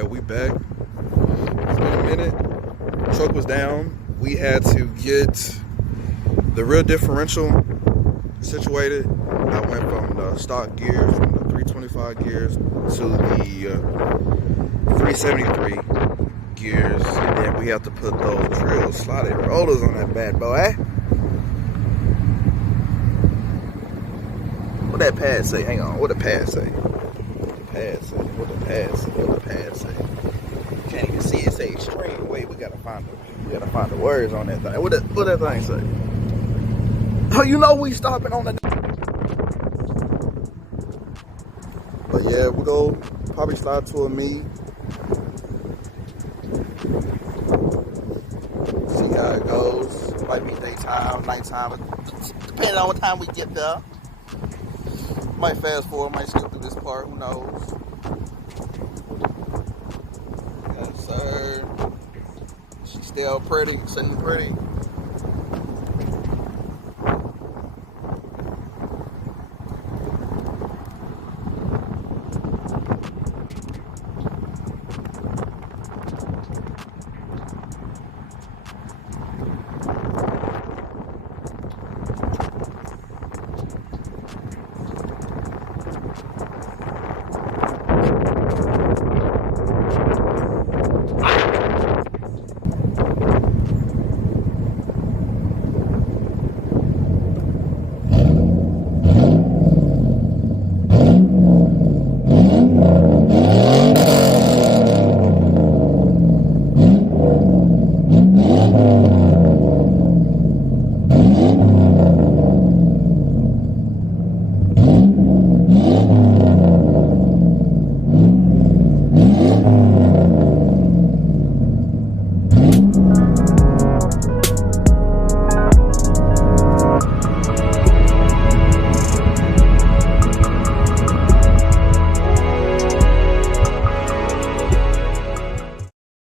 Okay, we back. It's been a minute. Truck was down. We had to get the rear differential situated. I went from the stock gears, from the 325 gears to the 373 gears. And then we have to put those drill slotted rollers on that bad boy. What that pad say? Hang on. What the pad say? What the pad say? Can't even see it. Say extreme. Wait, we gotta find the words on that thing. What that thing say? Oh, you know we stopping on the. But yeah, we go probably slide to a me. See how it goes. Might be daytime, nighttime, depending on what time we get there. Might fast forward, might skip through this part, who knows? Yes, sir. She's still pretty, sitting pretty.